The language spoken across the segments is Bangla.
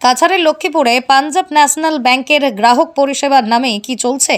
কাছাড়ের লক্ষ্মীপুরে পাঞ্জাব ন্যাশনাল ব্যাংকের গ্রাহক পরিষেবার নামে কি চলছে?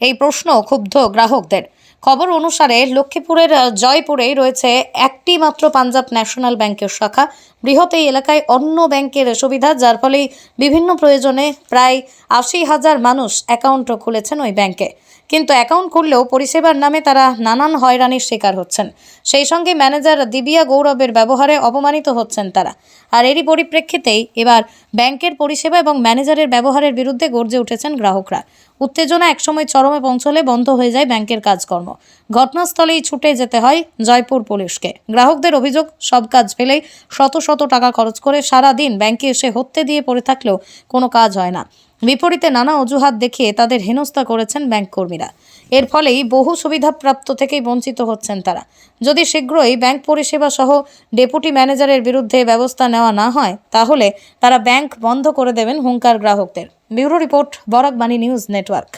এই প্রশ্ন ক্ষুব্ধ গ্রাহকদের। খবর অনুসারে লক্ষ্মীপুরের জয়পুরেই রয়েছে একটি মাত্র পাঞ্জাব ন্যাশনাল ব্যাংকের শাখা। বৃহৎ এই এলাকায় অন্য ব্যাংকের সুবিধা, যার ফলে বিভিন্ন প্রয়োজনে প্রায় আশি হাজার মানুষ অ্যাকাউন্টও খুলেছেন ওই ব্যাংকে। কিন্তু অ্যাকাউন্ট খুললেও পরিষেবার নামে তারা নানান হয়রানির শিকার হচ্ছেন। সেই সঙ্গে ম্যানেজার দিবিয়া গৌরবের ব্যবহারে অপমানিত হচ্ছেন তারা। আর এরই পরিপ্রেক্ষিতেই এবার ব্যাংকের পরিষেবা এবং ম্যানেজারের ব্যবহারের বিরুদ্ধে গর্জে উঠেছেন গ্রাহকরা। উত্তেজনা একসময় চরমে পৌঁছলে বন্ধ হয়ে যায় ব্যাংকের কাজকর্ম। ঘটনাস্থলেই ছুটে যেতে হয় জয়পুর পুলিশকে। গ্রাহকদের অভিযোগ, সব কাজ ফেলেই শত শত টাকা খরচ করে সারা দিন ব্যাংকে এসে হত্যে দিয়ে পড়ে থাকলেও কোনো কাজ হয় না। বিপরীতে নানা অজুহাত দেখিয়ে তাদের হেনস্থা করেছেন ব্যাংক কর্মীরা এর ফলেই বহু সুবিধাপ্রাপ্ত থেকেই বঞ্চিত হচ্ছেন তারা যদি শীঘ্রই ব্যাংক পরিষেবা সহ ডেপুটি ম্যানেজারের বিরুদ্ধে ব্যবস্থা নেওয়া না হয় তাহলে তারা ব্যাংক বন্ধ করে দেবেন হুঙ্কার গ্রাহকদের ব্যুরো রিপোর্ট বরাক বাণী নিউজ নেটওয়ার্ক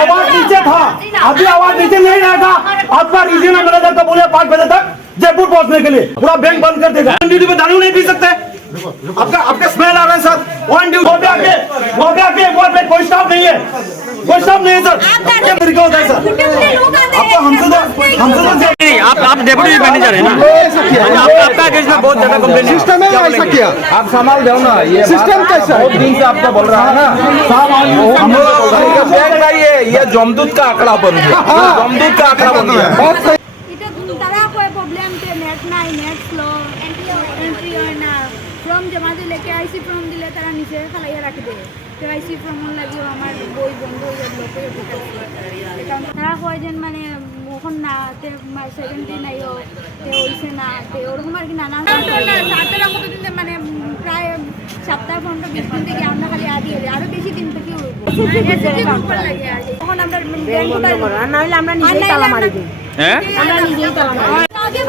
आवाज नीचे था अभी आवाज नीचे नहीं रहेगा आपका रीजनल मैनेजर को बोले पाँच बजे तक जयपुर पहुंचने के लिए पूरा बैंक बंद कर देगा ड्यूटी पे दारू नहीं पी सकते आपका आपका स्मेल आ रहा है सर। वन ड्यूटी वो भी आपके वो भी आपके बार पे कोई स्टाफ नहीं है। कोई स्टाफ नहीं है सर। क्या तरीका होता है सर। आपको हमसे तो हमसे तो नहीं आप आप डेप्यूटी मैनेजर हैं ना। अच्छा, आपका आपका केस में बहुत ज़्यादा कंप्लेंट सिस्टम है ऐसा किया। आप संभाल दो ना ये सिस्टम कैसा है? दिन से आपका बोल रहा है ना। साहब हम लोग ये जमदूत का आंकड़ा बन गया। हाँ। जमदूत का आंकड़ा बन गया। इथे गुंतरा कोई प्रॉब्लम थे नेट नहीं नेट स्लो জমা দিলে কেআইসি ফর্ম দিলে তারা নিচে ফেলাইয়া রাখি দেয় কেআইসি ফর্ম লাগিও আমার বই বন্ধ হয়ে লোকে তারা কয় যেন মানে ওখান না তে সেকেন্ডারি নাই ও তে হইছে না তে ওরকম আর কি নানা সাতটার মতো দিন মানে প্রায় সপ্তাহ পনেরো বিশ দিন থেকে আমরা খালি আদি আরও বেশি দিন থেকে তখন আমরা নাহলে আমরা নিজেই তালা মারি দিই हैं আমরা নিজেই তালা মারি আগে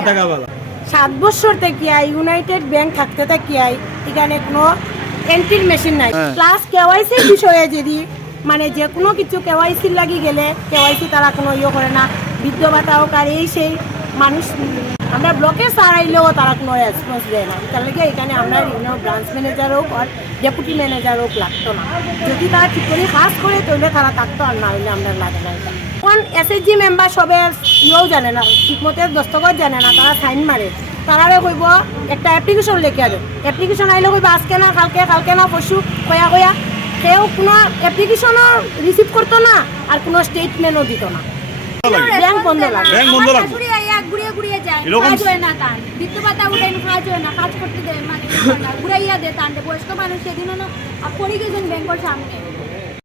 থেকে সাত বছর থেকে ইউনাইটেড ব্যাংক থাকতে থাকি এখানে কোনো এন্ট্রির মেশিন নাই। প্লাস কেওয়াইসির বিষয়ে যদি মানে যে কোনো কিছু কেওয়াইসির লাগি গেলে কেওয়াইসি তারা কোনো ইয়ে করে না। বৃদ্ধ ভাতা হোক আর এই সেই মানুষ আমরা ব্লকে সারাইলেও তারা কোনো রেসপন্স দেয় না। তার লাগে এখানে আমরা বিভিন্ন ব্রাঞ্চ ম্যানেজার হোক আর ডেপুটি ম্যানেজার হোক লাগতো না। যদি তারা ঠিক করে কাজ করে তাহলে তারা থাকতো আর না হইলে আমরা লাগে না এখন এসএসজি মেম্বার সবে ইয়েও জানে না ঠিকমতো দস্তখত জানে না তারা সাইন মারে। তারারে কইব একটা অ্যাপ্লিকেশন লেখে দেয় অ্যাপ্লিকেশন আইলে কইব আজকে না কালকে কালকে না পশু কয়া কয়া। কেউ কোনো অ্যাপ্লিকেশনও রিসিভ করতো না আর কোনো স্টেটমেন্টও দিত না। ব্যাংক বন্ধ লাগে ব্যাংক বন্ধ যায়। কাজ হয় না হয় না কাজ করতে বয়স্ক সামনে।